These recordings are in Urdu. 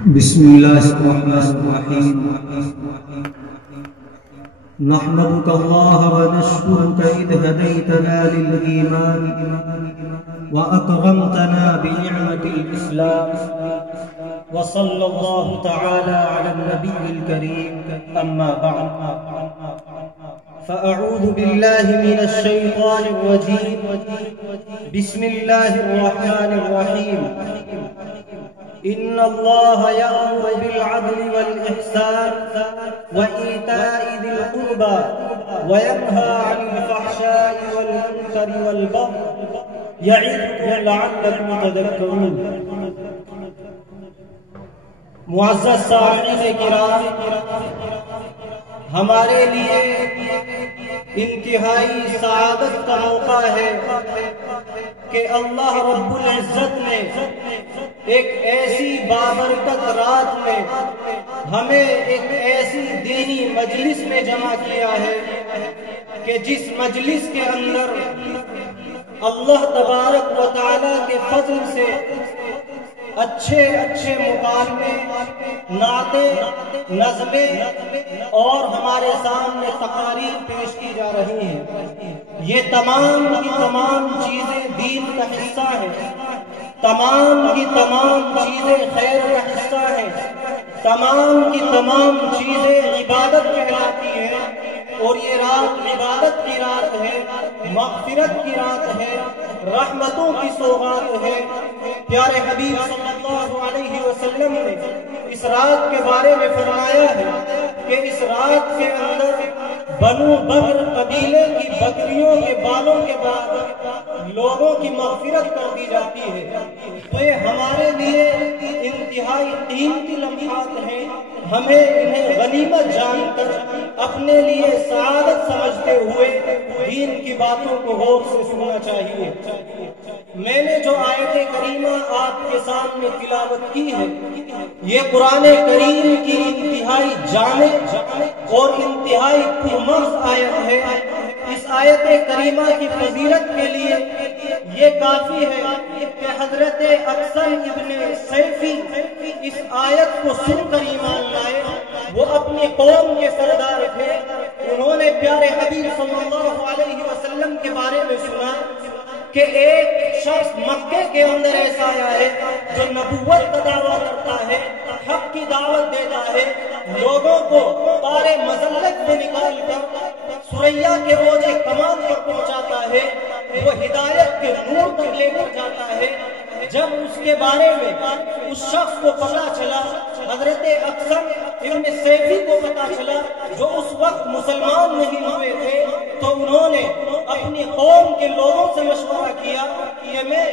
بسم الله الرحمن الرحيم. نحمدك الله ونشكرك إذ هديتنا للإيمان وأكرمتنا بنعمة الإسلام، وصلى الله تعالى على النبي الكريم. أما بعد، فأعوذ بالله من الشيطان الرجيم. بسم الله الرحمن الرحيم. إن الله يأمر بالعدل والإحسان وإيتاء ذي القربى وينهى عن الفحشاء والمنكر والبغي يعظكم لعلكم تذكرون. معزز سامعین کرام، ہمارے لیے انتہائی سعادت کا موقع ہے کہ اللہ رب العزت نے ایک ایسی بابرکت رات میں ہمیں ایک ایسی دینی مجلس میں جمع کیا ہے کہ جس مجلس کے اندر اللہ تبارک و تعالی کے فضل سے اچھے اچھے مکالمے، نعتیں، نظمیں اور ہمارے سامنے تقاریر پیش کی جا رہی ہیں. یہ تمام کی تمام چیزیں دین کا حصہ ہیں، تمام کی تمام چیزیں خیر کا حصہ ہیں، تمام کی تمام چیزیں عبادت کہلاتی ہیں. اور یہ رات عبادت کی رات ہے، مغفرت کی رات ہے، رحمتوں کی سوغات ہے. پیارے حبیب صلی اللہ علیہ وسلم نے اس رات کے بارے میں فرمایا ہے کہ اس رات کے اندر بنو بکر قبیلے کی بکریوں کے بالوں کے بعد لوگوں کی مغفرت کر دی جاتی ہے. تو یہ ہمارے لیے انتہائی قیمتی لمحات ہیں. ہمیں انہیں غنیمت جان کر اپنے لیے سعادت سمجھتے ہوئے دین کی باتوں کو غور سے سننا چاہیے. میں نے جو آیت کریمہ آپ کے سامنے تلاوت کی ہے، یہ قرآن کریم کی انتہائی جامع اور انتہائی پرمغز آیت ہے. اس آیت کریمہ کی فضیلت کے لیے یہ کافی ہے کہ حضرت اکثر ابن سیفی اس آیت کو سن کر ایمان لائے. وہ اپنی قوم کے سردار تھے. انہوں نے پیارے حبیب صلی اللہ علیہ وسلم کے بارے میں سنا کہ ایک شخص مکے کے اندر ایسا آیا ہے جو نبوت کا دعویٰ کرتا ہے، حق کی دعوت دیتا ہے، لوگوں کو پارے مذلت میں نکال کر سریا کے اوجے کمال تک پہنچاتا ہے، وہ ہدایت کے نور تک لے کر جاتا ہے. جب اس کے بارے میں اس شخص کو پتہ چلا، حضرت اکثر ابن سیفی کو پتہ چلا جو اس وقت مسلمان نہیں ہوئے تھے، تو انہوں نے اپنی قوم کے لوگوں سے مشورہ کیا کہ میں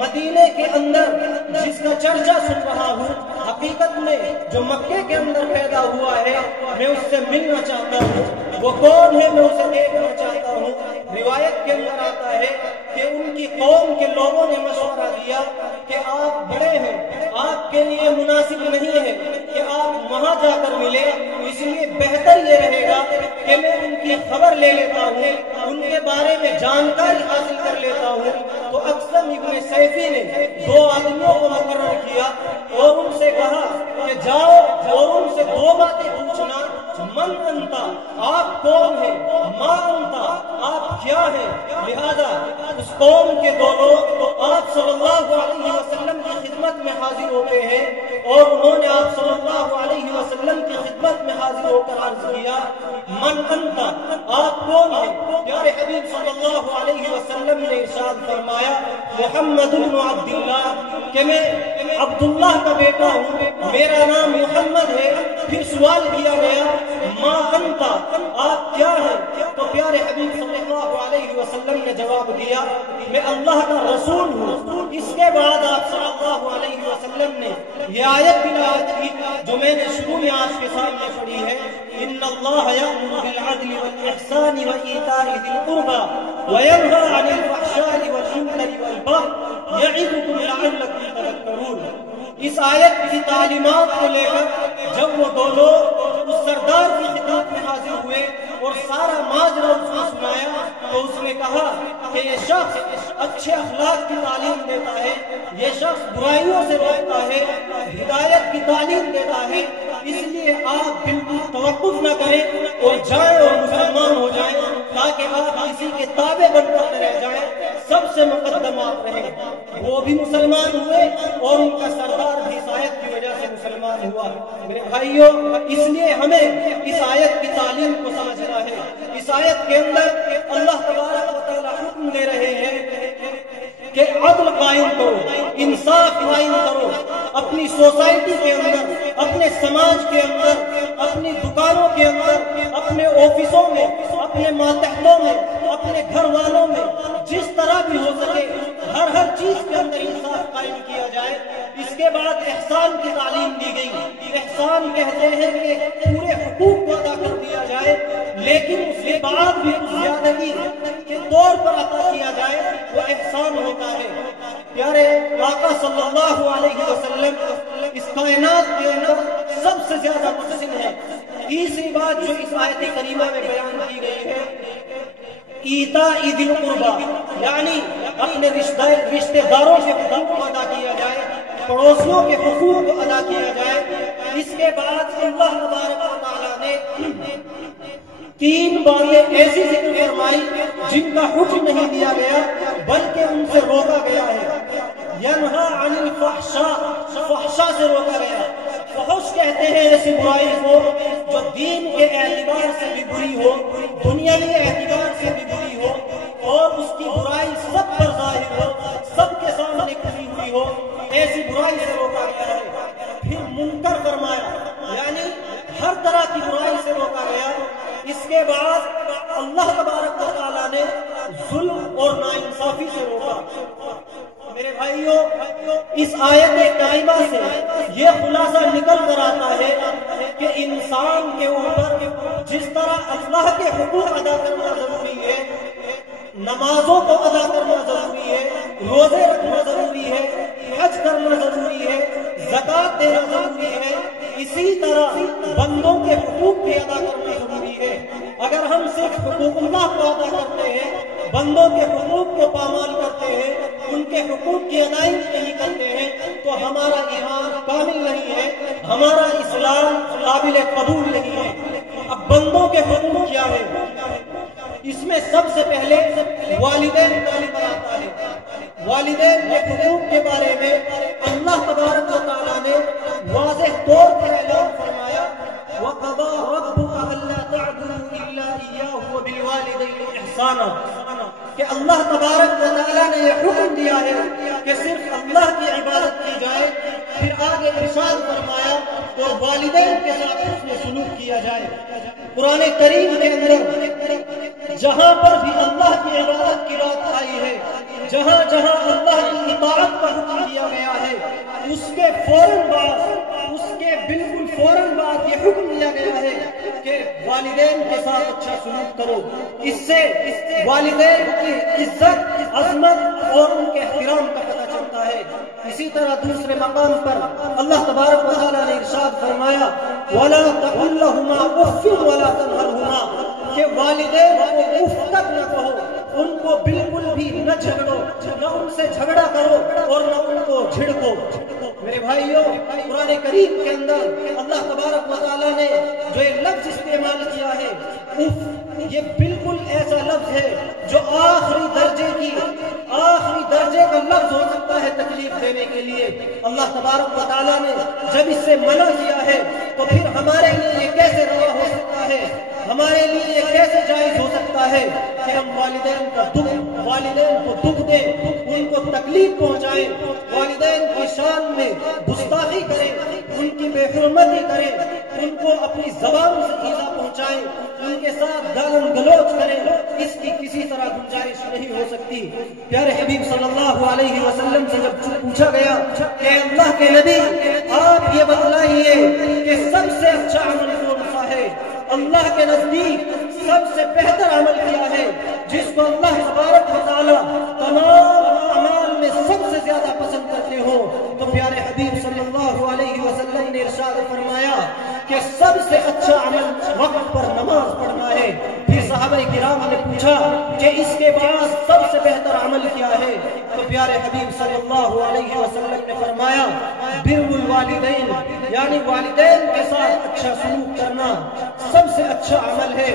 مدینے کے اندر جس کا چرچا سن رہا ہوں، حقیقت میں جو مکے کے اندر پیدا ہوا ہے، میں اس سے ملنا چاہتا ہوں. وہ کون ہے؟ میں اسے دیکھنا چاہتا ہوں. روایت کے اندر آتا ہے کہ ان کی قوم کے لوگوں نے مشورہ دیا کہ آپ بڑے ہیں، آپ کے لیے مناسب نہیں ہے کہ آپ وہاں جا کر ملے، اس لیے بہتر یہ رہے گا کہ میں ان کی خبر لے لیتا ہوں، ان کے بارے میں جانکاری حاصل کر لیتا ہوں. تو اکثر ابن سیفی نے 2 آدمیوں کو مقرر کیا اور ان سے کہا کہ جاؤ اور ان سے 2 باتیں پوچھنا. من انتا، آپ کون ہیں؟ ما انتا، آپ کیا ہیں؟ لہذا اس قوم کے 2 لوگ آپ صلی اللہ علیہ وسلم کی خدمت میں حاضر ہوتے ہیں اور انہوں نے آپ صلی اللہ علیہ وسلم کی خدمت میں حاضر ہو کر عرض کیا، من انتا، آپ کون ہیں؟ پیارے حبیب صلی اللہ علیہ وسلم نے ارشاد فرمایا، محمد بن عبداللہ، کہ میں عبداللہ کا بیٹا ہوں، میرا نام محمد ہے. پھر سوال کیا گیا، ما انتا، آپ کیا ہیں؟ تو پیارے حبیب صلی اللہ علیہ وسلم نے جواب دیا، میں اللہ کا رسول ہوں. اس کے بعد آپ صلی اللہ علیہ وسلم نے یہ آیت تلاوت کی جو میں نے شروع میں آپ کے سامنے پڑھی ہے، ان اللہ یأمر بالعدل والإحسان وإیتاء ذی القربى وینہی عن الفحشاء والمنکر والبغی یعظکم لعلکم تذکرون. اس آیت کی تعلیمات کو لے کر جب وہ 2 لوگ اس سردار کی خدمت میں حاضر ہوئے اور سارا ماجرا اس کو سنایا، تو اس نے کہا کہ یہ شخص اچھے اخلاق کی تعلیم دیتا ہے، یہ شخص برائیوں سے روکتا ہے، ہدایت کی تعلیم دیتا ہے، اس لیے آپ بالکل توقف نہ کریں اور جائیں اور مسلمان ہو جائیں، تاکہ آپ کسی کے تابع بن کر نہ رہ جائیں، سب سے مقدم آپ رہیں۔ وہ بھی مسلمان ہوئے اور ان کا سردار بھی اس آیت کی وجہ سے مسلمان ہوا۔ میرے بھائیوں، اس لیے ہمیں اس آیت کی تعلیم کو سمجھنا ہے۔ اس آیت کے اندر اللہ تبارک و تعالی حکم دے رہے ہیں کہ عدل قائم کرو، انصاف قائم کرو، اپنی سوسائٹی کے اندر، اپنے سماج کے اندر، اپنی دکانوں کے اندر، اپنے آفسوں میں، اپنے ماتحتوں میں، اپنے گھر والوں میں، جس طرح بھی ہو سکے ہر چیز کے اندر انصاف قائم کیا جائے۔ اس کے بعد احسان کی تعلیم دی گئی۔ احسان کہتے ہیں کہ پورے حقوق کو ادا کر دیا جائے، لیکن اس کے بعد بھی زیادتی کے طور پر عطا کیا جائے، وہ احسان ہوتا ہے۔ پیارے آقا صلی اللہ علیہ وسلم اس کائنات کے اندر سب سے زیادہ محسن ہے۔ تیسری بات جو اس آیت کریمہ میں بیان کی گئی ہے، ایتاء ذی القربیٰ، یعنی اپنے رشتہ داروں کے حقوق کو ادا کیا جائے، پڑوسیوں کے حقوق کو ادا کیا جائے۔ اس کے بعد اللہ تبارک و تعالیٰ نے 3 باتیں ایسی ذکر فرمائی جن کا حکم نہیں دیا گیا بلکہ ان سے روکا گیا ہے۔ ینہا عن الفحشاء، فحشاء سے روکا گیا۔ فحش کہتے ہیں ایسی برائی کو جو دین کے اعتبار سے بھی بری ہو، دنیاوی اعتبار سے بھی بری ہو، اور اس کی برائی سب پر ظاہر ہو، سب کے سامنے کھلی ہوئی ہو، ایسی برائی سے روکا گیا ہے۔ پھر منکر فرمایا، یعنی ہر طرح کی برائی سے روکا گیا۔ اس کے بعد اللہ تبارک و تعالیٰ نے ظلم اور ناانصافی سے روکا۔ میرے بھائیوں، اس آیت کریمہ سے یہ خلاصہ نکل کر آتا ہے کہ انسان کے اوپر جس طرح اللہ کے حقوق ادا کرنا ضروری ہے، نمازوں کو ادا کرنا ضروری ہے، روزے رکھنا ضروری ہے، حج کرنا ضروری ہے، زکوٰۃ دینا ضروری ہے، اسی طرح بندوں کے حقوق بھی ادا کرنا ضروری ہے۔ اگر ہم صرف حقوق اللہ کو ادا کرتے ہیں، بندوں کے حقوق کو پامال کرتے ہیں، ان کے حقوق کی ادائیگی نہیں کرتے ہیں، تو ہمارا ایمان کامل نہیں ہے، ہمارا اسلام قابل قبول نہیں ہے۔ اب بندوں کے حقوق کیا ہے؟ اس میں سب سے پہلے والدین کا نمبر آتا ہے۔ والدین کے حقوق کے بارے میں اللہ تبارک و تعالیٰ نے واضح طور پر اعلان فرمایا، وَقَضَىٰ رَبُّكَ أَلَّا تَعْبُدُوا إِلَّا إِيَّاهُ وَبِالْوَالِدَيْنِ إِحْسَانًا، کہ اللہ تبارک و تعالیٰ نے یہ حکم دیا ہے کہ صرف اللہ کی عبادت کی جائے۔ پھر آگے ارشاد فرمایا اور والدین کے ساتھ حسن سلوک کیا جائے۔ قرآن کریم کے اندر جہاں پر بھی اللہ کی عبادت کی بات آئی ہے، جہاں جہاں اللہ کی اطاعت کا حکم دیا گیا ہے، اس کے فوراً بعد، اس کے بالکل فوراً بعد یہ حکم دیا گیا ہے کہ والدین کے ساتھ اچھا سلوک کرو۔ اس سے والدین کی عزت، عظمت اور ان کے احترام کا پتہ چلتا ہے۔ اسی طرح دوسرے مقام پر اللہ تبارک و تعالیٰ نے ارشاد فرمایا، وَلَا تَقُل لَّهُمَا أُفٍّ وَلَا تَنْهَرْهُمَا، کہ والدین کو اف تک نہ کہو، ان کو بالکل بھی نہ جھگڑو، نہ ان سے جھگڑا کرو اور نہ ان کو جھڑکو۔ میرے بھائیوں، قرآن کریم کے اندر اللہ تبارک و تعالیٰ نے جو یہ لفظ استعمال کیا ہے اف، یہ بالکل ایسا لفظ ہے جو آخری درجے کا لفظ ہو سکتا ہے تکلیف دینے کے لیے۔ اللہ تبارک و تعالیٰ نے جب اس سے منع کیا ہے تو پھر ہمارے لیے یہ کیسے روا ہو سکتا ہے، ہمارے لیے یہ کیسے جائز ہو سکتا ہے کہ ہم والدین کو دکھ دیں، ان کو تکلیف پہنچائیں، والدین کی شان میں گستاخی کریں، ان کی بے حرمتی کریں، ان کو اپنی زبان سے ایذا پہنچائیں، ان کے ساتھ گالن گلوچ کریں، اس کی کسی طرح گنجائش نہیں ہو سکتی۔ پیارے حبیب صلی اللہ علیہ وسلم سے جب پوچھا گیا کہ اللہ کے نبی آپ یہ بتلائیے کہ سب سے اچھا عمل کون سا ہے؟ اللہ کے نزدیک سب سے بہتر عمل کیا ہے جس کو اللہ تبارک و تعالیٰ تمام اعمال میں سب سے زیادہ پسند کرتے ہو؟ تو پیارے حبیب صلی اللہ علیہ وسلم نے ارشاد فرمایا کہ سب سے اچھا عمل وقت پر نماز پڑھنا ہے۔ پھر صحابہ صحابہ کرام نے پوچھا کہ اس کے بعد سب سے بہتر عمل کیا ہے؟ تو پیارے حبیب صلی اللہ علیہ وسلم نے فرمایا بر الوالدین، یعنی والدین کے ساتھ اچھا سلوک کرنا سب سے اچھا عمل ہے۔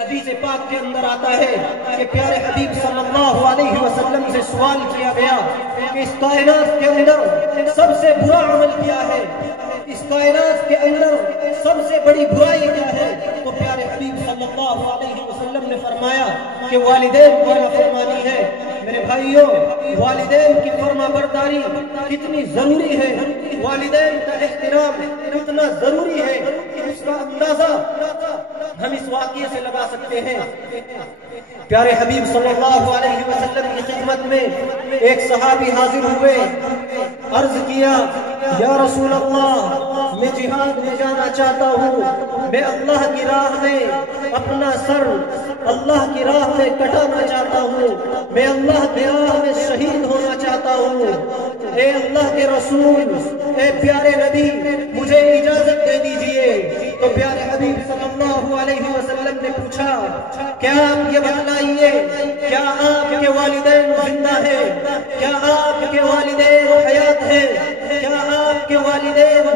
حدیث پاک کے اندر آتا ہے کہ پیارے حبیب صلی اللہ علیہ وسلم سے سوال کیا گیا کہ اس کائنات کے اندر سب سے برا عمل کیا ہے، اس کائنات کے اندر سب سے بڑی برائی کیا ہے؟ تو پیارے حبیب صلی اللہ علیہ وسلم نے فرمایا کہ والدین کی نافرمانی ہے۔ میرے بھائیوں، والدین کی فرما برداری کتنی ضروری ہے، والدین کا احترام کتنا ضروری ہے، اس کا اندازہ ہم اس واقعے سے لگا سکتے ہیں۔ پیارے حبیب صلی اللہ علیہ وسلم کی خدمت میں ایک صحابی حاضر ہوئے، عرض کیا یا رسول اللہ، میں جہاد میں جانا چاہتا ہوں، میں اللہ کی راہ میں اپنا سر اللہ کی راہ میں کٹانا چاہتا ہوں، میں اللہ کی راہ میں شہید ہونا چاہتا ہوں، اے اللہ کے رسول، اے پیارے نبی، مجھے اجازت دے دیجئے۔ تو پیارے حبیب صلی اللہ علیہ وسلم نے پوچھا کیا آپ یہ بتلائیے، کیا آپ کے والدین زندہ ہیں؟ کیا آپ کے والدین حیات ہیں؟ کیا آپ کے والدین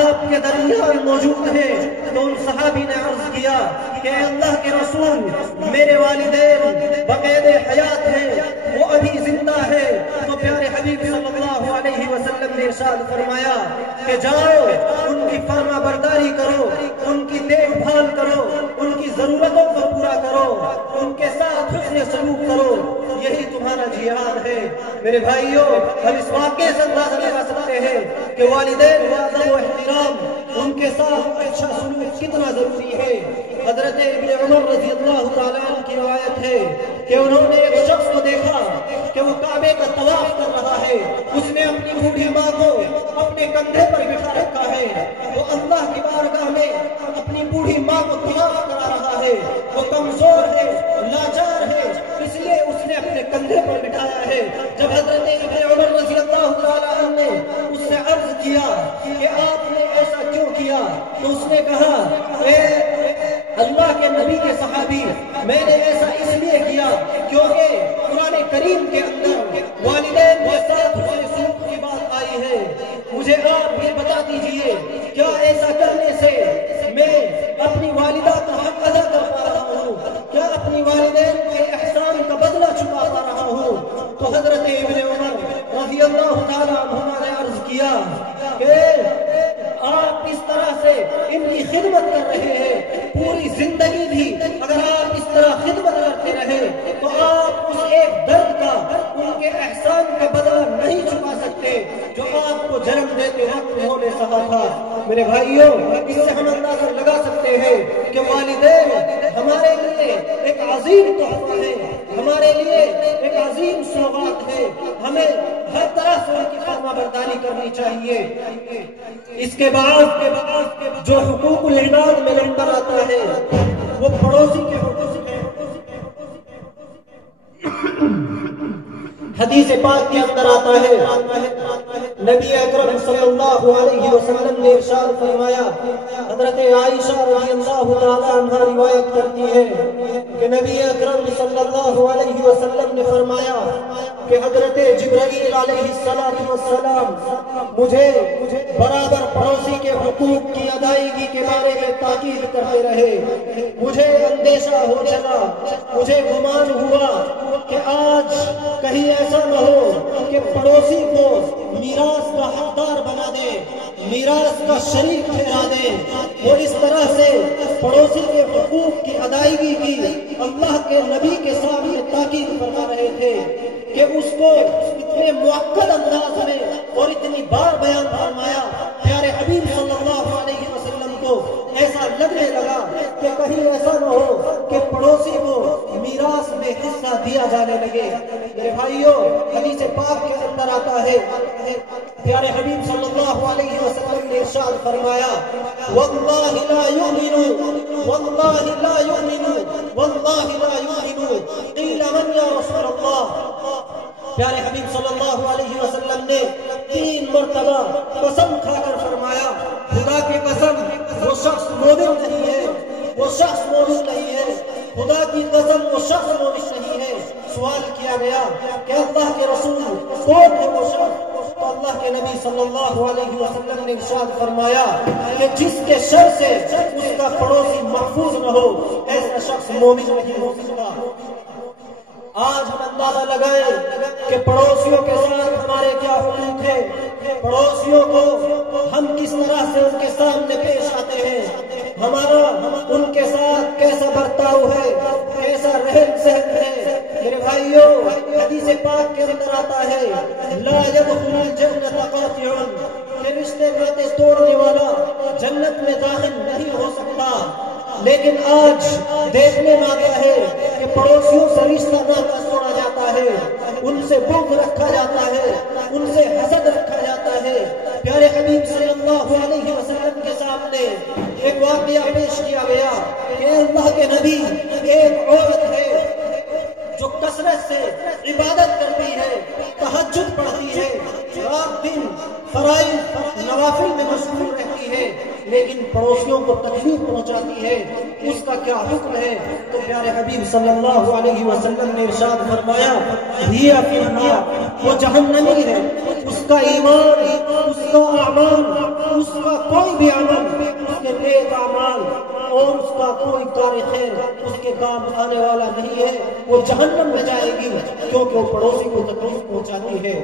آپ کے درمیان موجود ہیں؟ تو ان صحابی نے عرض کیا کہ اللہ کے رسول، میرے والدین بقید حیات ہیں، وہ ابھی زندہ ہے۔ تو پیارے حبیب صلی اللہ علیہ وسلم نے ارشاد فرمایا کہ جاؤ ان کی فرما برداری کرو، ان کی دیکھ بھال کرو، ان کی ضرورتوں کو پورا کرو، ان کے ساتھ حسن سلوک کرو، یہی تمہارا جہاد ہے۔ میرے بھائیوں، ہم اس واقعے سے اندازہ لگا سکتے ہیں کہ والدین کا ادب و احترام، ان کے ساتھ اچھا سلوک کتنا ضروری ہے۔ حضرت ابن عمر رضی اللہ تعالیٰ عنہ کی روایت ہے کہ انہوں نے ایک شخص کو دیکھا کہ وہ کعبے کا طواف کر رہا ہے، اس نے اپنی بوڑھی ماں کو اپنے کندھے پر بٹھا رکھا ہے، وہ اللہ کی بارگاہ میں اپنی بوڑھی ماں کو طواف کرا رہا ہے، وہ کمزور ہے، لاچار ہے، اس لیے اس نے اپنے کندھے پر بٹھایا ہے۔ جب حضرت ابن عمر رضی اللہ تعالیٰ عنہ نے اس سے عرض کیا کہ آپ نے ایسا کیوں کیا، تو اس نے کہا اے اللہ کے نبی کے صحابی، میں نے ایسا اس لیے کیا کیونکہ قرآن کریم کے اندر والدین کے ساتھ حسن سلوک کی بات آئی ہے۔ مجھے آپ یہ بتا دیجئے کیا ایسا کرنے سے میں اپنی والدہ کا حق ادا کر پا رہا ہوں؟ کیا اپنی والدین کے احسان کا بدلہ چکا پا رہا ہوں؟ تو حضرت ابن عمر رضی اللہ تعالیٰ عنہما نے عرض کیا کہ آپ اس طرح سے ان کی خدمت کر رہے ہیں، پوری زندگی بھی اگر آپ اس طرح خدمت کرتے رہے تو آپ اس ایک درد کا، ان کے احسان کا بدلہ نہیں چکا سکتے جو آپ کو جنم دیتے وقت انہوں نے سہا تھا۔ میرے بھائیوں، اس سے ہم اندازہ لگا سکتے ہیں کہ والدین ہمارے لیے ایک عظیم تحفہ ہے، ہمارے لیے ایک عظیم سوغات ہے، ہمیں ہر طرح سے ان کی فرما برداری کرنی چاہیے۔ اس کے بعد جو حقوق العباد میں نمبر آتا ہے وہ پڑوسی کے حقوق ہے۔ حدیث پاک کے اندر آتا ہے نبی اکرم صلی اللہ علیہ وسلم نے ارشاد فرمایا، حضرت عائشہ رضی اللہ تعالی عنہ روایت کرتی ہے کہ نبی اکرم صلی اللہ علیہ وسلم نے فرمایا کہ حضرت جبرائیل علیہ السلام مجھے برابر پڑوسی کے حقوق کی ادائیگی کے بارے میں تاکید کرتے رہے۔ مجھے اندیشہ ہو چلا، مجھے گمان ہوا کہ آج کہیں ایسا نہ ہو کہ پڑوسی کو میراث کا حقدار بنا دے، میراث کا شریک ٹھہرا دے۔ وہ اس طرح سے پڑوسی کے حقوق کی ادائیگی کی اللہ کے نبی کے سامنے تاکید فرما رہے تھے کہ اس کو اتنے مؤکد انداز میں اور اتنی بار بیان فرمایا، پیارے حبیب صلی اللہ علیہ وسلم کو ایسا لگنے لگا کہ کہیں ایسا نہ ہو کہ پڑوسی کو میراث میں حصہ دیا جانے لگے۔ میرے بھائیوں، حدیث پاک کے اندر آتا ہے پیارے حبیب صلی اللہ علیہ وسلم نے ارشاد فرمایا، واللہ لا یؤمن، واللہ لا یؤمن، واللہ لا یؤمن، قیل من یا رسول اللہ۔ پیارے حبیب صلی اللہ علیہ وسلم نے 3 مرتبہ قسم کھا کر فرمایا، خدا کی قسم وہ شخص مومن نہیں ہے، وہ شخص مومن نہیں ہے۔ قسم وہ شخص مومن نہیں ہے۔ سوال کیا گیا کہ اللہ کے رسول کون ہے وہ شخص؟ تو اللہ کے نبی صلی اللہ علیہ وسلم نے ارشاد فرمایا کہ جس کے شر سے اس کا پڑوسی محفوظ نہ ہو، ایسا شخص مومن نہیں ہو سکتا۔ آج ہم اندازہ لگائیں کہ پڑوسیوں کے ساتھ ہمارے کیا حقوق ہے، پڑوسیوں کو ہم کس طرح سے ان کے سامنے پیش آتے ہیں، ہمارا ان کے ساتھ کیسا برتاؤ ہے، کیسا رہن سہن ہے۔ میرے بھائیوں، حدیث پاک کے اندر آتا ہے لا يدخل الجنة قاطع، کہ رشتے ناطے توڑنے والا جنت میں داخل نہیں ہو سکتا۔ لیکن آج دیکھنے میں آتا ہے کہ پڑوسیوں سے رشتہ ناطہ توڑا جاتا ہے، ان سے بغض رکھا جاتا ہے، ان سے حسد رکھا جاتا ہے۔ پیارے حبیب صلی اللہ علیہ وسلم کے سامنے ایک واقعہ پیش کیا گیا کہ اللہ کے نبی، ایک عورت ہے جو کثرت سے عبادت کرتی ہے، تہجد پڑھتی ہے، رات دن فرائض نوافل میں مشغول رہتی ہے، لیکن پڑوسیوں کو تکلیف پہنچاتی ہے، اس کا کیا حکم ہے؟ تو پیارے حبیب صلی اللہ علیہ وسلم نے ارشاد فرمایا ہی فی النار، وہ جہنمی ہے، اس کا ایمان، اس کا اعمال، اس کا کوئی بھی عمل، اس کے نیک اعمال اور اس کا کوئی کار خیر اس کے کام آنے والا نہیں ہے، وہ جہنم میں جائے گی کیونکہ وہ پڑوسی کو تکلیف پہنچاتی ہے۔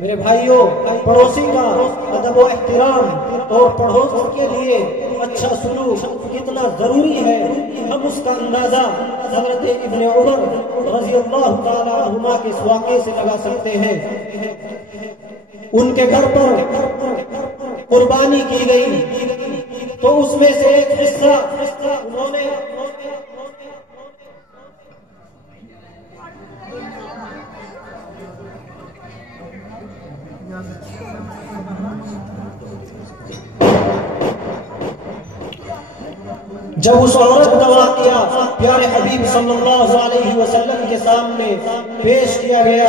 میرے بھائیوں، پڑوسی کا ادب و احترام اور پڑوسی کے لیے اچھا سلوک کتنا ضروری ہے، ہم اس کا اندازہ حضرت ابن عمر رضی اللہ تعالی عنہما کے اس واقعے سے لگا سکتے ہیں۔ ان کے گھر پر قربانی کی گئی تو اس میں سے ایک حصہ انہوں نے جب اس عورت کا واقعہ پیارے حبیب صلی اللہ علیہ وسلم کے سامنے پیش کیا گیا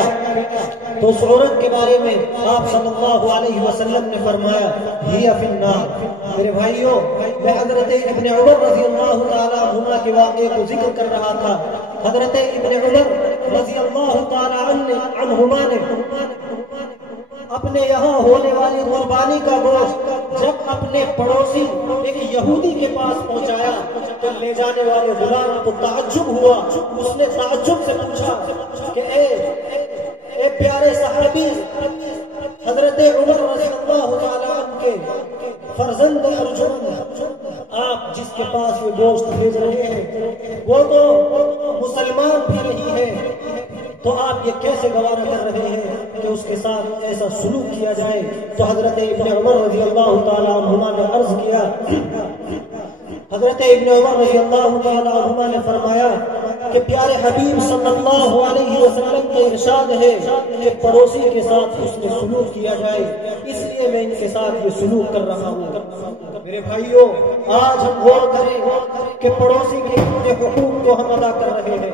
تو اس عورت کے بارے میں آپ صلی اللہ علیہ وسلم نے فرمایا ہی فی النار۔ میرے بھائیوں، میں حضرت ابن عمر رضی اللہ تعالی عنہ کے واقعے کو ذکر کر رہا تھا۔ حضرت ابن عمر رضی اللہ تعالی عنہما نے اپنے یہاں ہونے والی قربانی کا گوشت جب اپنے پڑوسی ایک یہودی کے پاس پہنچایا تو لے جانے والے غلام کو تعجب ہوا، اس نے تعجب سے پوچھا کہ اے پیارے صحابی حضرت عمر رضی اللہ تعالی عنہ کے فرزند ارجمند، آپ جس کے پاس یہ گوشت بھیج رہے ہیں وہ تو مسلمان بھی نہیں ہے، تو آپ یہ کیسے گوارا کر رہے ہیں کہ اس کے ساتھ ایسا سلوک کیا جائے؟ تو حضرت ابن عمر رضی اللہ تعالی عنہما نے عرض کیا، حضرت ابن عمر رضی اللہ تعالی عنہما نے فرمایا کہ پیارے حبیب صلی اللہ علیہ وسلم کے ارشاد ہے کہ پڑوسی کے ساتھ اس نے سلوک کیا جائے، اس لیے میں ان کے ساتھ یہ سلوک کر رہا ہوں۔ میرے بھائیوں، آج ہم غور کریں کہ پڑوسی کے اپنے حقوق کو ہم ادا کر رہے ہیں،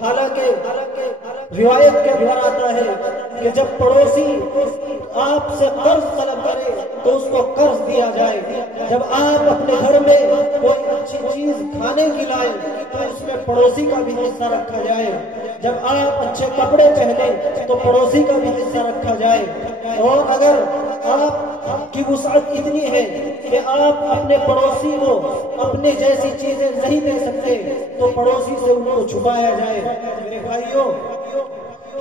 حالانکہ روایت کے اندر آتا ہے کہ جب پڑوسی آپ سے قرض طلب کرے تو اس کو قرض دیا جائے، جب آپ اپنے گھر میں کوئی اچھی چیز کھانے کی لائیں تو اس میں پڑوسی کا بھی حصہ رکھا جائے، جب آپ اچھے کپڑے پہنے تو پڑوسی کا بھی حصہ رکھا جائے، اور اگر آپ کی وسعت اتنی ہے کہ آپ اپنے پڑوسی کو اپنے جیسی چیزیں نہیں دے سکتے تو پڑوسی سے ان کو چھپایا جائے۔ میرے بھائیوں،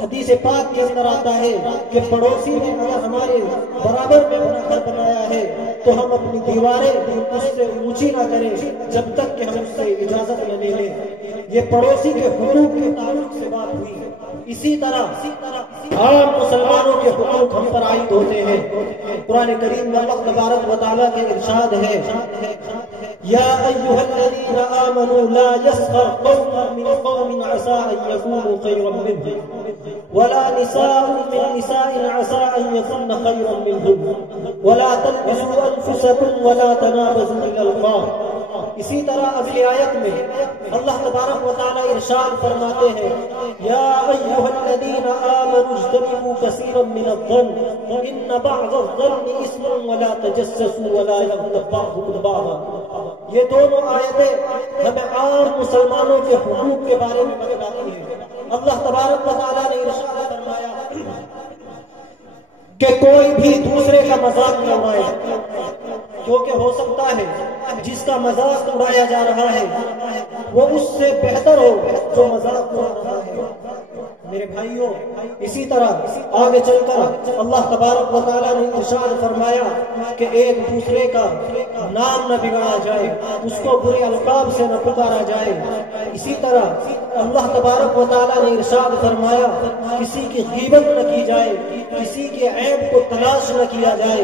حدیث پاک کے اندر آتا ہے کہ پڑوسی نے اگر ہمارے برابر میں اپنا گھر بنایا ہے تو ہم اپنی دیواریں اس سے اونچی نہ کریں جب تک کہ ہم اس سے اجازت نہ لے لیں۔ یہ پڑوسی کے حقوق کے تعلق سے بات ہوئی۔ اسی طرح عام مسلمانوں کے حقوق ہم پر عائد ہوتے ہیں۔ قرآن کریم میں اللہ تبارک و تعالیٰ کے ارشاد ہے یا ایھا الذین آمنوا لا یسخر قوم من قوم عسى ان یکونوا خیرا منهم ولا نساء من نساء عسى ان يكن خيرا منهم ولا تلبسوا انفسكم ولا تنابزوا بالالقاب اسی طرح اگلی آیت میں اللہ تبارک و تعالی ارشاد فرماتے ہیں یا ایھا الذین آمنوا اجتنبوا کثیرا من الظن ان بعض الظن اثم ولا تجسسوا ولا یغتب بعضکم بعضا۔ یہ دونوں آیتیں ہمیں عام مسلمانوں کے حقوق کے بارے میں بتاتی ہیں۔ اللہ تبارک و تعالی نے ارشاد فرمایا کہ کوئی بھی دوسرے کا مذاق نہ اڑائے، کیونکہ ہو سکتا ہے جس کا مذاق اڑایا جا رہا ہے وہ اس سے بہتر ہو جو مذاق اڑا رہا ہے۔ میرے بھائیوں، اسی طرح آگے چل کر اللہ تبارک و تعالیٰ نے ارشاد فرمایا کہ ایک دوسرے کا نام نہ بگاڑا جائے، اس کو برے القاب سے نہ پکارا جائے۔ اسی طرح اللہ تبارک و تعالیٰ نے ارشاد فرمایا کسی کی غیبت نہ کی جائے، کسی کے عیب کو تلاش نہ کیا جائے۔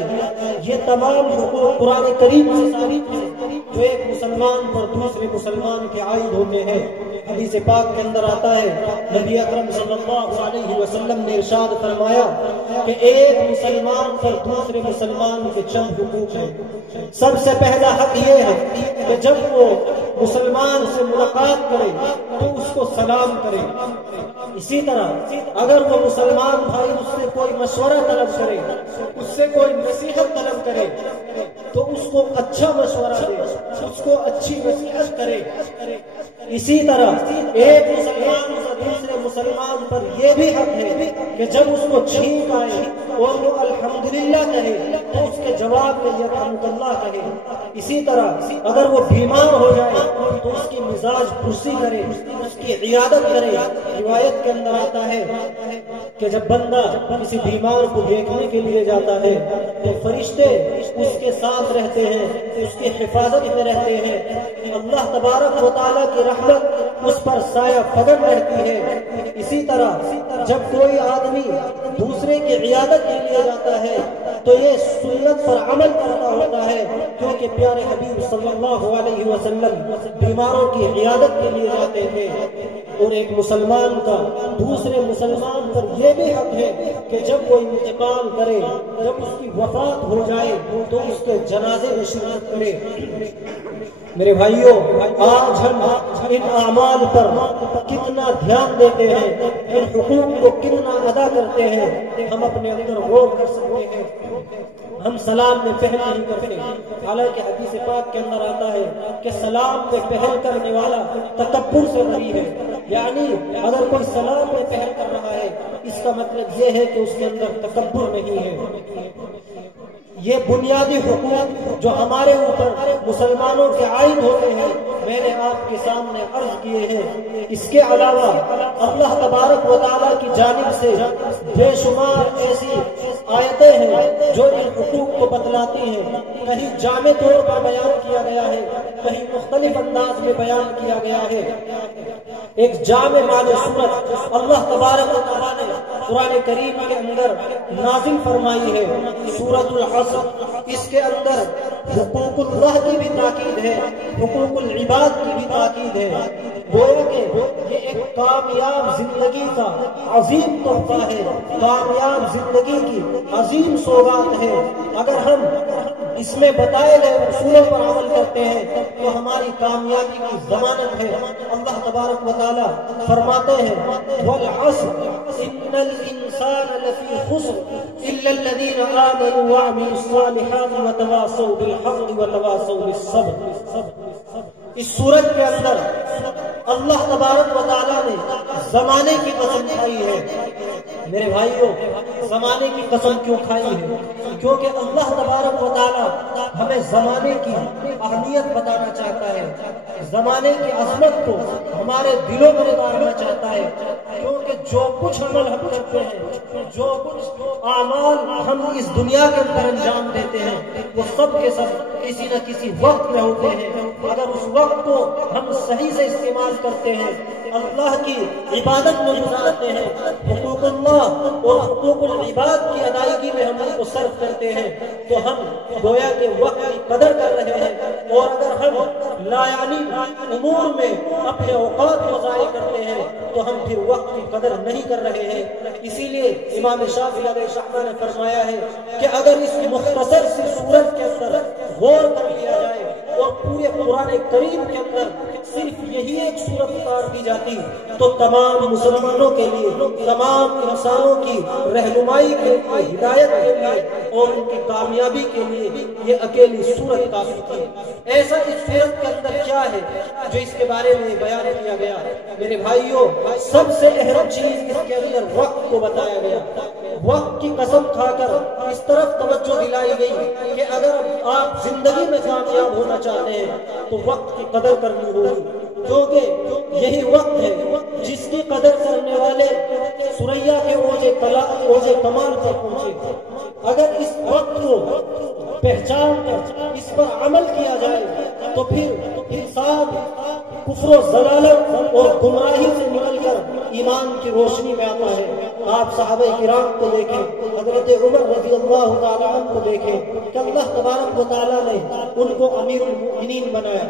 یہ تمام حقوق قرآن کریم سے ثابت ہیں جو ایک مسلمان پر دوسرے مسلمان کے عائد ہوتے ہیں۔ حدیث پاک کے اندر آتا ہے نبی اکرم صلی اللہ علیہ وسلم نے ارشاد فرمایا کہ ایک مسلمان پر دوسرے مسلمان کے چند حقوق ہیں۔ سب سے پہلا حق یہ ہے کہ جب وہ مسلمان سے ملاقات کرے تو اس کو سلام کرے۔ اسی طرح اگر وہ مسلمان بھائی اس سے کوئی مشورہ طلب کرے، اس سے کوئی نصیحت طلب کرے تو اس کو اچھا مشورہ دے، اس کو اچھی نصیحت کرے۔ اسی طرح ایک مسلمان کا دوسرے مسلمان پر یہ بھی حق ہے کہ جب اس کو چھینک آئے اور وہ الحمدللہ کہے تو اس کے جواب میں یرحمک اللہ کہے۔ اسی طرح اگر وہ بیمار ہو جائے تو اس کی مزاج پرسی کرے، اس کی عیادت کرے۔ روایت کے اندر آتا ہے کہ جب بندہ کسی بیمار کو دیکھنے کے لیے جاتا ہے تو فرشتے اس کے ساتھ رہتے ہیں، اس کی حفاظت میں رہتے ہیں۔ اللہ تبارک و تعالیٰ کی رحمت اس پر سایہ فگن رہتی ہے۔ اسی طرح جب کوئی آدمی دوسرے کی عیادت کے لیے جاتا ہے تو یہ سنت پر عمل کرنا ہوتا ہے، کیونکہ پیارے حبیب صلی اللہ علیہ وسلم بیماروں کی عیادت کے لیے جاتے تھے۔ اور ایک مسلمان کا دوسرے مسلمان پر یہ بھی حق ہے کہ جب وہ انتقال کرے، جب اس کی وفات ہو جائے تو اس کے جنازے میں شرکت کرے۔ میرے بھائیوں، آج ہم ان اعمال پر کتنا دھیان دیتے ہیں، ان حقوق کو کتنا ادا کرتے ہیں، ہم اپنے اندر غور کر سکتے ہیں۔ ہم سلام میں پہل نہیں کرتے، حالانکہ حدیث پاک کے اندر آتا ہے کہ سلام میں پہل کرنے والا تکبر سے بری ہے۔ یعنی اگر کوئی سلام میں پہل کر رہا ہے اس کا مطلب یہ ہے کہ اس کے اندر تکبر نہیں ہے۔ یہ بنیادی حقوق جو ہمارے اوپر مسلمانوں کے عائد ہوتے ہیں میں نے آپ کے سامنے عرض کیے ہیں۔ اس کے علاوہ اللہ تبارک و تعالیٰ کی جانب سے بے شمار ایسی آیتیں ہیں جو ان حقوق کو بتلاتی ہیں۔ کہیں جامع طور پر بیان کیا گیا ہے، کہیں مختلف انداز میں بیان کیا گیا ہے۔ ایک جامع معنی صورت اللہ تبارک و تعالیٰ نے قرآن کریم کے اندر نازل فرمائی ہے، سورۃ العصر۔ اس کے اندر حقوق اللہ کی بھی تاکید ہے، حقوق العباد کی بھی تاکید ہے۔ گویا کہ یہ ایک کامیاب زندگی کا عظیم تحفہ ہے، کامیاب زندگی کی عظیم سوغات ہے۔ اگر ہم اس میں بتائے گئے اصولوں پر عمل کرتے ہیں تو ہماری کامیابی کی ضمانت ہے۔ اللہ تبارک و تعالی فرماتے ہیں والعصر ان الانسان لفی خسر الا الذین آمنوا وعملوا الصالحات وتواصوا بالحق وتواصوا بالصبر۔ اس سورت کے اندر اللہ تبارک و تعالیٰ نے زمانے کی قسم کھائی ہے۔ میرے بھائیوں، زمانے کی قسم کیوں کھائی ہے؟ کیونکہ اللہ تبارک و تعالیٰ ہمیں زمانے کی اہمیت بتانا چاہتا ہے، زمانے کی عظمت کو ہمارے دلوں میں اتارنا چاہتا ہے۔ کیونکہ جو کچھ عمل ہم کرتے ہیں، جو کچھ اعمال ہم اس دنیا کے اندر انجام دیتے ہیں، وہ سب کے سب کسی نہ کسی وقت میں ہوتے ہیں۔ اگر اس وقت کو ہم صحیح سے استعمال کرتے ہیں، اللہ کی عبادت میں گزارتے ہیں، حقوق اللہ اور حقوق العباد کی ادائیگی میں ہم ان کو صرف کرتے ہیں، تو ہم گویا کہ وقت کی قدر کر رہے ہیں۔ اور اگر ہم لا یعنی امور میں اپنے اوقات کو ضائع کرتے ہیں تو ہم پھر وقت کی قدر نہیں کر رہے ہیں۔ اسی لیے امام شافعی علیہ الرحمہ نے فرمایا ہے کہ اگر اس مختصر سی صورت کے اندر غور کر لیا جائے اور پورے قرآن کریم کے اندر صرف یہی ایک صورت اتار دی جاتی تو تمام مسلمانوں کے لیے، تمام انسانوں کی رہنمائی کے لیے، ہدایت کے لیے اور ان کی کامیابی کے لیے یہ اکیلی صورت کافی تھی۔ ایسا اس صورت کے اندر کیا ہے جو اس کے بارے میں بیان کیا گیا؟ میرے بھائیوں، سب سے اہم چیز اس کے اندر وقت کو بتایا گیا۔ وقت کی قسم کھا کر اس طرف توجہ دلائی گئی کہ اگر آپ زندگی میں کامیاب ہونا چاہتے ہیں تو وقت کی قدر کرنی ہوگی، کیونکہ یہی وقت ہے جس کی قدر کرنے والے ثریا کے اوج کمال پر پہنچے۔ اگر اس وقت کو پہچان کر اس پر عمل کیا جائے تو پھر انسان کفر و ضلالت اور گمراہی سے نکل کر ایمان کی روشنی میں آتا ہے۔ آپ صحابہ کرام کو دیکھیں، حضرت عمر رضی اللہ تعالیٰ عنہ کو دیکھیں کہ اللہ تبارک و تعالیٰ نے ان کو امیر المؤمنین بنایا،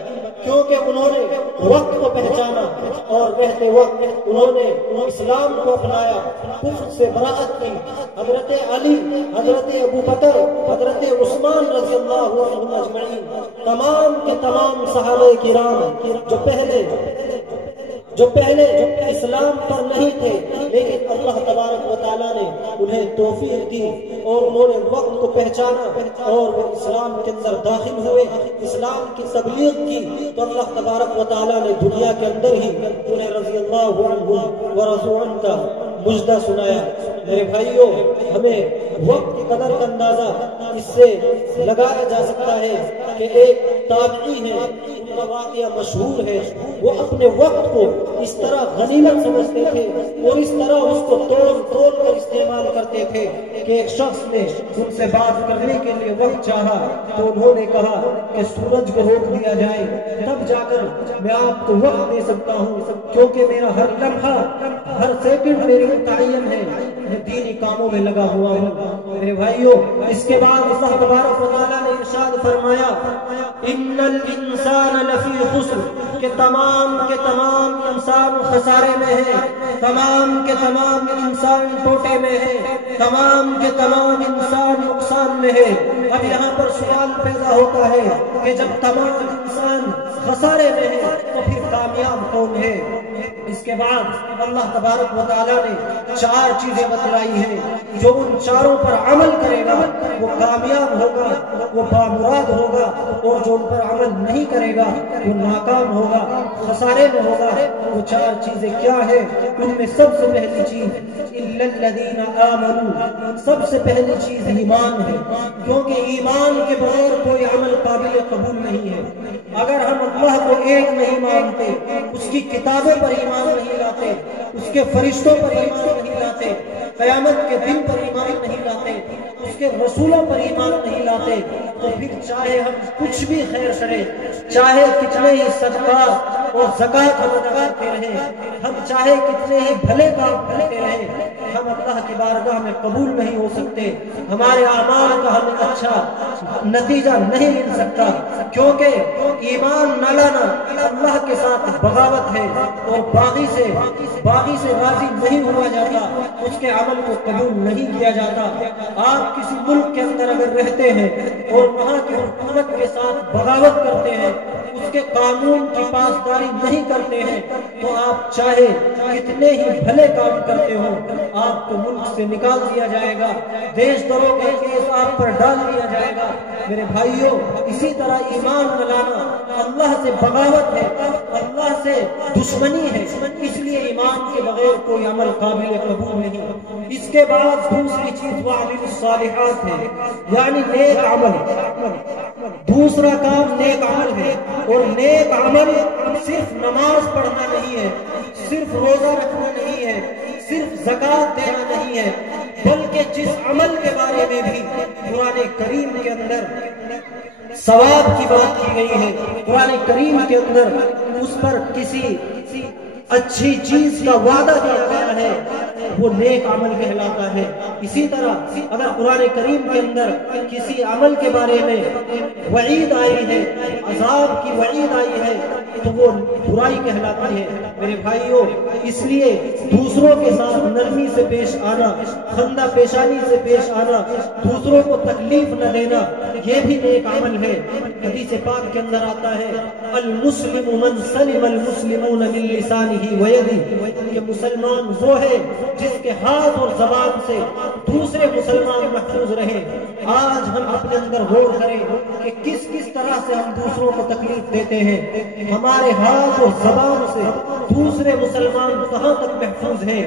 کیونکہ انہوں نے وقت کو پہچانا اور رہتے وقت انہوں نے اسلام کو اپنایا، کفر سے براءت کی۔ حضرت علی، حضرت ابو بکر، حضرت عثمان رضی اللہ عنہم اجمعین، تمام کے تمام صحابہ کرام جو پہلے اسلام پر نہیں تھے، لیکن اللہ تبارک و تعالیٰ نے انہیں توفیق دی اور انہوں نے وقت کو پہچانا اور وہ اسلام کے اندر داخل ہوئے، اسلام کی تبلیغ کی، تو اللہ تبارک و تعالیٰ نے دنیا کے اندر ہی انہیں رضی اللہ عنہ ورضوا عنہ کا مجدہ سنایا۔ میرے بھائیوں، ہمیں وقت کی قدر کا اندازہ اس سے لگایا جا سکتا ہے کہ ایک تابعی ہے، ان کا واقعہ مشہور ہے، وہ اپنے وقت کو اس طرح غنیمت سمجھتے تھے اور اس طرح اس کو توڑ کر استعمال کرتے تھے کہ ایک شخص نے ان سے بات کرنے کے لیے وقت چاہا تو انہوں نے کہا کہ سورج کو روک دیا جائے، تب جا کر میں آپ کو وقت دے سکتا ہوں، کیونکہ میرا ہر لمحہ، ہر سیکنڈ میری متعین ہے، میں دینی کاموں میں لگا ہوا ہوں۔ میرے بھائیوں، اس کے بعد اللہ تبارک و تعالیٰ نے ارشاد فرمایا، ان الانسان لفی خسر، کہ تمام کے تمام انسان خسارے میں ہے، تمام کے تمام انسان ٹوٹے میں ہے، تمام کے تمام انسان نقصان میں ہے۔ اب یہاں پر سوال پیدا ہوتا ہے کہ جب تمام انسان خسارے میں ہے تو پھر کامیاب کون ہے؟ اس کے بعد اللہ تبارک و تعالیٰ نے 4 چیزیں بتلائی ہیں، جو ان چاروں پر عمل کرے گا وہ کامیاب ہوگا، وہ بامراد ہوگا، اور جو ان پر عمل نہیں کرے گا وہ ناکام ہوگا، خسارے میں ہوگا۔ وہ 4 چیزیں کیا ہیں؟ ان میں سب سے پہلی چیز الا الذین آمنوا، سب سے پہلی چیز ایمان ہے، کیونکہ ایمان کے بغیر کوئی عمل قابل قبول نہیں ہے۔ اگر ہم اللہ کو ایک نہیں مانتے، اس کی کتابوں پر ایمان نہیں لاتے، اس کے فرشتوں پر ایمان نہیں لاتے، قیامت کے دن پر ایمان نہیں لاتے، اس کے رسولوں پر ایمان نہیں لاتے، تو پھر چاہے ہم کچھ بھی خیر کریں، چاہے کتنے ہی صدقات اور زکوٰۃ ہم ادا کرتے رہیں، ہم چاہے کتنے ہی بھلے کام کرتے رہیں، ہم اللہ کی بارگاہ میں قبول نہیں ہو سکتے، ہمارے اعمال کا ہمیں اچھا نتیجہ نہیں مل سکتا، کیونکہ ایمان نہ لانا اللہ کے ساتھ بغاوت ہے، اور باغی سے راضی نہیں ہوا جاتا، اس کے عمل کو قبول نہیں کیا جاتا۔ آپ کسی ملک کے اندر اگر رہتے ہیں اور وہاں کی حکومت کے ساتھ بغاوت کرتے ہیں، اس کے قانون کی پاسداری نہیں کرتے ہیں، تو آپ چاہے کتنے ہی بھلے کام کرتے ہو، آپ کو ملک سے نکال دیا جائے گا، دیش دروغ کا کیس آپ پر ڈال دیا جائے گا۔ میرے بھائیوں، اسی طرح ایمان نہ لانا اللہ سے بغاوت ہے، اللہ سے دشمنی ہے، اس لیے ایمان کے بغیر کوئی عمل قابل قبول نہیں۔ اس کے بعد دوسری چیز وعملوا الصالحات ہے، یعنی نیک عمل۔ دوسرا کام نیک عمل ہے، اور نیک عمل صرف نماز پڑھنا نہیں ہے، صرف روزہ رکھنا نہیں ہے، صرف زکوٰۃ دینا نہیں ہے، بلکہ جس عمل کے بارے میں بھی قرآن کریم کے اندر ثواب کی بات کی گئی ہے، قرآن کریم کے اندر اس پر کسی اچھی چیز کا وعدہ دیا گیا ہے، وہ نیک عمل کہلاتا ہے۔ اسی طرح اگر قرآن کریم کے اندر کسی عمل کے بارے میں وعید آئی ہے، عذاب کی وعید آئی ہے، تو وہ برائی کہلاتی ہے۔ میرے بھائیوں، اس لیے دوسروں کے ساتھ نرمی سے پیش آنا، خندہ پیشانی سے پیش آنا، دوسروں کو تکلیف نہ دینا، یہ بھی ایک عمل ہے۔ حدیث پاک کے اندر آتا ہے المسلم من سلم المسلمون من لسانہ ویدہ، کہ مسلمان وہ ہے جس کے ہاتھ اور زبان سے دوسرے مسلمان محفوظ رہے۔ آج ہم اپنے اندر غور کریں کہ کس کس طرح سے ہم دوسروں کو تکلیف دیتے ہیں۔ ہمارے ہاتھ اور زبان سے دوسرے مسلمان کہاں تک محفوظ ہیں؟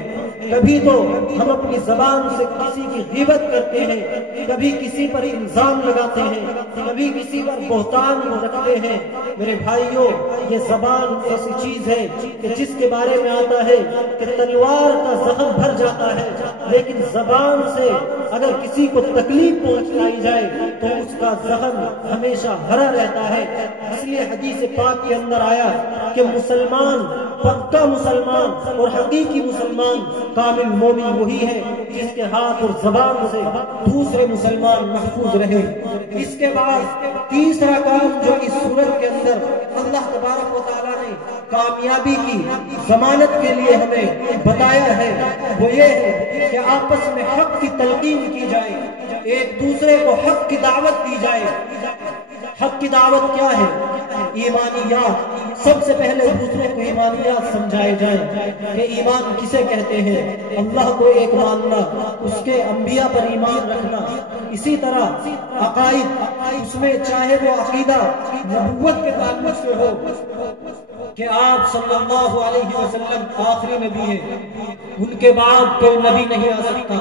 کبھی تو ہم اپنی زبان سے کسی کی غیبت کرتے ہیں، کبھی کسی پر الزام لگاتے ہیں، کبھی کسی پر بہتان رکھتے ہیں۔ میرے بھائیوں، یہ زبان ایسی چیز ہے کہ جس کے بارے میں آتا ہے کہ تلوار کا زخم بھر جاتا ہے، لیکن زبان سے اگر کسی کو تکلیف پہنچائی جائے تو اس کا زخم ہمیشہ بھرا رہتا ہے۔ اس لیے حدیث پاک کے اندر آیا کہ مسلمان، پکا مسلمان اور حقیقی مسلمان، کامل مومن وہی ہے جس کے ہاتھ اور زبان سے دوسرے مسلمان محفوظ رہے۔ اس کے بعد تیسرا کام جو اس سورت کے اندر اللہ تبارک و تعالیٰ نے کامیابی کی ضمانت کے لیے ہمیں بتایا ہے، وہ یہ ہے کہ آپس میں حق کی تلقین کی جائے، ایک دوسرے کو حق کی دعوت دی جائے۔ حق کی دعوت کیا ہے؟ ایمانیات۔ سب سے پہلے دوسرے کو ایمانیات سمجھائے جائیں کہ ایمان کسے کہتے ہیں، اللہ کو ایک ماننا، اس کے انبیاء پر ایمان رکھنا۔ اسی طرح عقائد، اس میں چاہے وہ عقیدہ نبوت کے تعلق سے ہو کہ آپ صلی اللہ علیہ وسلم آخری نبی ہیں، ان کے بعد کوئی نبی نہیں آ سکتا۔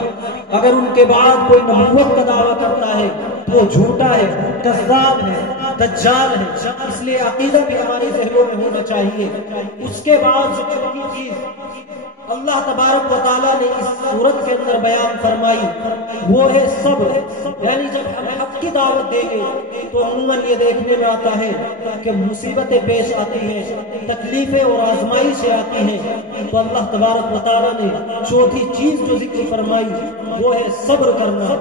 اگر ان کے بعد کوئی نبوت کا دعویٰ کرتا ہے تو وہ جھوٹا ہے، کذاب ہے، دجال ہے۔ اس لیے عقیدہ بھی ہمارے ذہنوں میں ہونا چاہیے۔ اس کے بعد جو چوتھی چیز اللہ تبارک و تعالیٰ نے اس سورت کے اندر بیان فرمائی وہ ہے صبر۔ یعنی جب ہم حق کی دعوت دیں گے تو عموماً یہ دیکھنے میں آتا ہے کہ مصیبتیں پیش آتی ہیں، تکلیفیں اور آزمائشیں آتی ہیں، تو اللہ تبارک و تعالیٰ نے چوتھی چیز جو ذکر فرمائی وہ ہے صبر کرنا،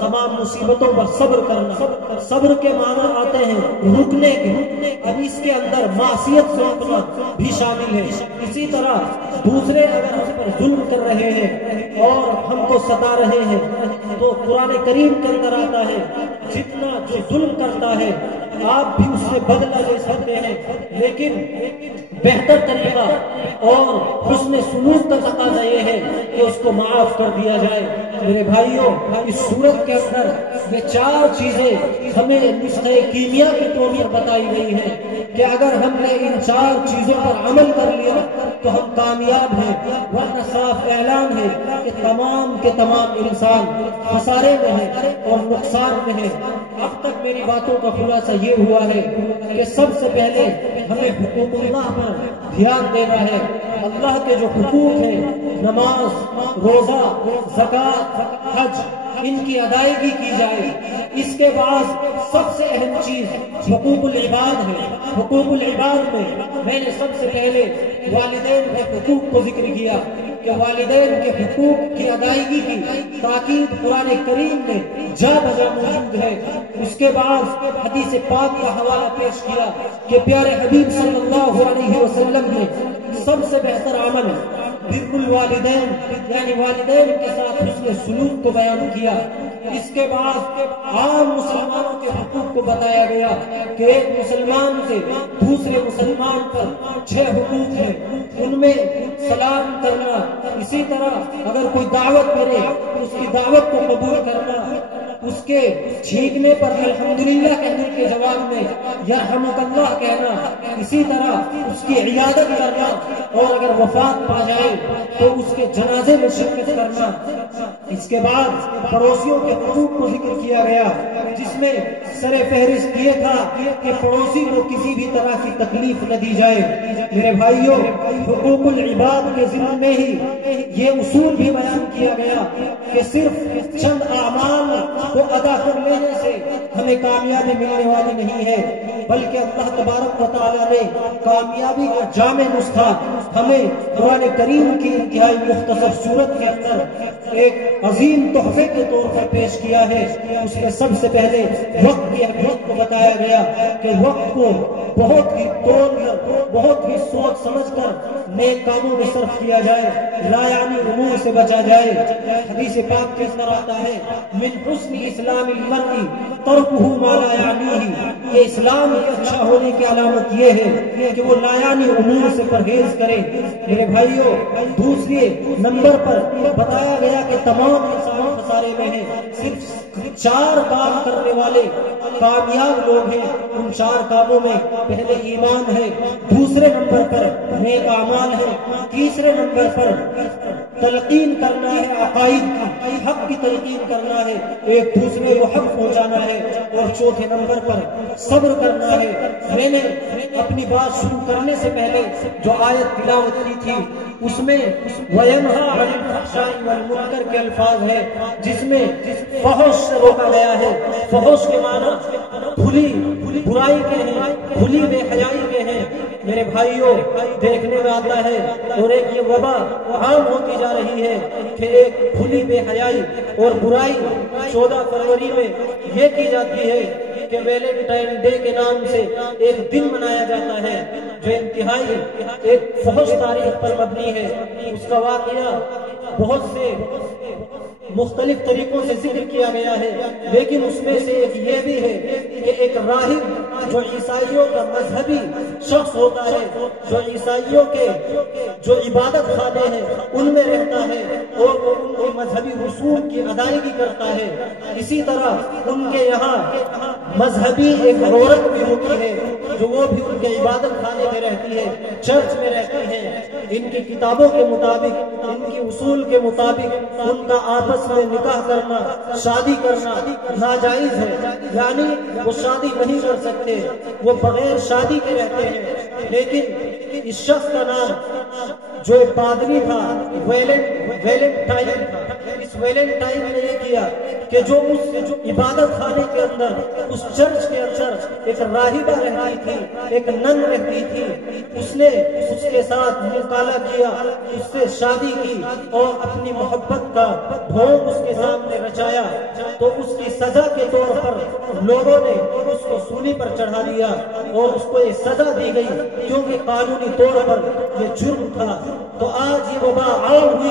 تمام مصیبتوں پر صبر کرنا۔ صبر کے معنی آتے ہیں رکنے کے، اب اس کے اندر معصیت سے رکنا بھی شامل ہے۔ اسی طرح دوسرے اگر ہم پر ظلم کر رہے ہیں اور ہم کو ستا رہے ہیں تو قرآن کریم کے اندر آتا ہے جتنا جو ظلم کرتا ہے آپ بھی اس سے بدلہ لے سکتے ہیں، لیکن بہتر طریقہ اور حسن سلوک کا تقاضا یہ ہے کہ اس کو معاف کر دیا جائے۔ میرے بھائیوں، اس سورت کے اندر یہ چار چیزیں ہمیں نسخہ کیمیا کے طور پر بتائی گئی ہیں کہ اگر ہم نے ان چار چیزوں پر عمل کر لیا تو ہم کامیاب ہیں، ورنہ صاف اعلان ہے کہ تمام کے تمام انسان خسارے میں ہیں اور نقصان میں ہیں۔ اب تک میری باتوں کا خلاصہ یہ ہوا ہے کہ سب سے پہلے ہمیں حقوق اللہ پر دھیان دینا ہے۔ اللہ کے جو حقوق ہیں، نماز، روزہ، زکوٰۃ، حج، ان کی ادائیگی کی جائے۔ اس کے بعد سب سے اہم چیز حقوق العباد ہے۔ حقوق العباد میں نے سب سے پہلے والدین کے حقوق کو ذکر کیا کہ والدین کے حقوق کی ادائیگی کی تاکید قرآن کریم میں جا بجا موجود ہے۔ اس کے بعد حدیث پاک کا حوالہ پیش کیا کہ پیارے حبیب صلی اللہ علیہ وسلم نے سب سے بہتر عمل بر الوالدین یعنی والدین کے ساتھ حسن سلوک کو بیان کیا۔ اس کے بعد عام مسلمانوں کے حقوق کو بتایا گیا کہ ایک مسلمان کے دوسرے مسلمان پر 6 حقوق ہیں، ان میں سلام کرنا، اسی طرح اگر کوئی دعوت کرے اس کی دعوت کو قبول کرنا، اس کے چھینکنے پر الحمدللہ کہنے کے جواب میں یرحمک اللہ کہنا، اسی طرح اس کی عیادت کرنا، اور اگر وفات پا جائے تو اس کے جنازے میں شرکت کرنا۔ اس کے بعد پڑوسیوں کے حقوق کو ذکر کیا گیا جس میں سر فہرست یہ تھا کہ پڑوسی کو کسی بھی طرح کی تکلیف نہ دی جائے۔ میرے بھائیوں، حقوق العباد کے ضمن میں ہی یہ اصول بھی بیان کیا گیا کہ صرف چند اعمال کو ادا کر لینے سے ہمیں کامیابی ملنے والی نہیں ہے، بلکہ اللہ تبارک و تعالیٰ نے کامیابی کا جامع نسخہ ہمیں قرآن کریم کی انتہائی مختصر صورت کے اندر ایک عظیم تحفے کے طور پر پیش کیا ہے۔ اس میں سب سے پہلے وقت کی اہمیت کو بتایا گیا کہ وقت کو بہت ہی تول کر، بہت ہی سوچ سمجھ کر نیک کاموں میں صرف کیا جائے، لا یعنی امور سے بچا جائے۔ حدیث پاک کے اندر آتا ہے من حسن اسلام المرء ترکہ ما لا یعنیہ، کہ اسلام کے اچھا ہونے کی علامت یہ ہے کہ وہ لا یعنی امور سے پرہیز کرے۔ میرے بھائیوں، دوسرے نمبر پر بتایا گیا کہ تمام انسان خسارے میں ہیں، صرف 4 کام کرنے والے کامیاب لوگ ہیں۔ ان 4 کاموں میں پہلے ایمان ہے، دوسرے نمبر پر نیک اعمال ہے، تیسرے نمبر پر تلقین کرنا ہے عقائد کی، حق کی تلقین کرنا ہے، ایک دوسرے کو حق پہنچانا ہے، اور چوتھے نمبر پر صبر کرنا ہے۔ میں نے اپنی بات شروع کرنے سے پہلے جو آیت تلاوت کی تھی اس میں وَيَنْهَا عَنِ الْفَحْشَاءِ وَالْمُنكَرِ کے الفاظ ہے، جس میں فحش سے روکا گیا ہے۔ فحش کے معنی کھلی برائی کے ہیں، کھلی بے حیائی کے ہیں۔ میرے بھائیوں، دیکھنے میں آتا ہے اور ایک یہ وبا عام ہوتی جا رہی ہے کہ ایک کھلی بے حیائی اور برائی 14 فروری میں یہ کی جاتی ہے کہ ویلنٹائن ڈے کے نام سے ایک دن منایا جاتا ہے جو انتہائی ایک فحش تاریخ پر مبنی ہے۔ اس کا واقعہ بہت سے مختلف طریقوں سے ذکر کیا گیا ہے، لیکن اس میں سے ایک یہ بھی ہے کہ ایک راہب جو عیسائیوں کا مذہبی شخص ہوتا ہے، جو عیسائیوں کے جو عبادت خانے ہیں ان میں رہتا ہے اور وہ ان کے مذہبی رسوم کی ادائیگی کرتا ہے۔ اسی طرح ان کے یہاں مذہبی ایک عورت بھی ہوتی ہے جو وہ بھی ان کے عبادت خانے میں رہتی ہے، چرچ میں رہتی ہے۔ ان کی کتابوں کے مطابق، ان کی اصول کے مطابق ان کا آپس میں نکاح کرنا، شادی کرنا ناجائز ہے، یعنی وہ شادی نہیں کر سکتے، وہ بغیر شادی کے رہتے ہیں۔ لیکن اس شخص کا نام جو ایک پادری تھا ویلنٹائن تھا۔ اس ویلنٹائن نے یہ کیا کہ جو اس عبادت خانے کے اندر، اس چرچ کے اندر ایک راہبہ رہتی تھی، ایک نن رہتی تھی، اس نے اس کے ساتھ مکالمہ کیا، اس سے شادی کی اور اپنی محبت کا ڈھونگ اس کے سامنے رچایا۔ تو اس کی سزا کے طور پر لوگوں نے اس کو سولی پر چڑھا دیا اور اس کو یہ سزا دی گئی کیونکہ قانونی طور پر یہ جرم تھا۔ تو آج یہ وبا عام ہوئی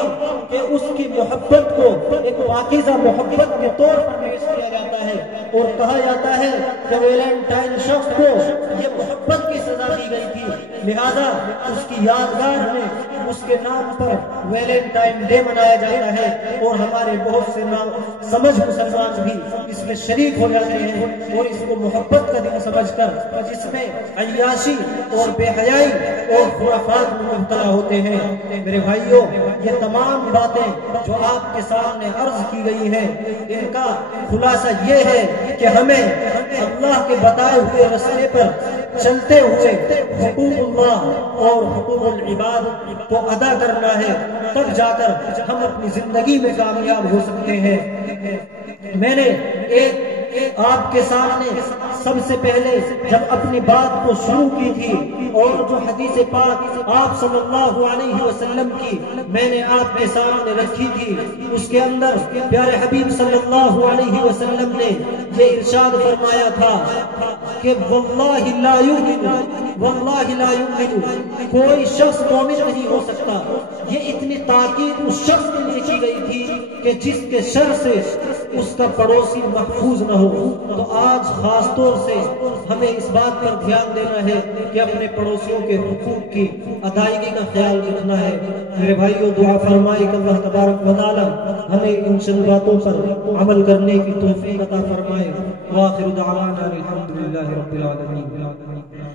کہ اس کی محبت کو ایک پاکیزہ محبت کے طور پر پیش کیا جاتا ہے اور کہا جاتا ہے کہ ویلنٹائن شخص کو یہ محبت کی سزا دی گئی تھی، لہذا اس کی یادگار میں اس کے نام پر ویلنٹائن ڈے منایا جاتا ہے، اور ہمارے بہت سے نام سمجھ مسلمان بھی اس میں شریک ہو جاتے ہیں اور اس کو محبت کا دن سمجھ کر جس میں عیاشی اور بے حیائی اور خرافات میں مبتلا ہوتے ہیں۔ میرے بھائیوں، یہ تمام باتیں جو آپ کے سامنے عرض کی گئی ہیں، ان کا خلاصہ یہ ہے کہ ہمیں اللہ کے بتائے ہوئے راستے پر چلتے ہوئے حقوق اللہ اور حقوق العباد کو ادا کرنا ہے، تب جا کر ہم اپنی زندگی میں کامیاب ہو سکتے ہیں۔ میں نے ایک آپ کے سامنے سب سے پہلے جب اپنی بات کو شروع کی تھی اور جو حدیث پاک آپ صلی اللہ علیہ وسلم کی میں نے آپ کے سامنے رکھی تھی، اس کے اندر پیارے حبیب صلی اللہ علیہ وسلم نے یہ ارشاد فرمایا تھا کہ واللہ لا یؤمن، واللہ لا یؤمن، کوئی شخص مومن نہیں ہو سکتا۔ یہ اتنی تاکید اس شخص کے لیے کی گئی تھی کہ جس کے شر سے اس کا پڑوسی محفوظ نہ ہو۔ تو آج خاص طور سے ہمیں اس بات پر دھیان دینا ہے کہ اپنے پڑوسیوں کے حقوق کی ادائیگی کا خیال رکھنا ہے۔ میرے بھائیوں، دعا فرمائے کہ اللہ تبارک و تعالی ہمیں ان چند باتوں پر عمل کرنے کی توفیق عطا فرمائے۔ وآخر دعوانا الحمدللہ رب العالمین۔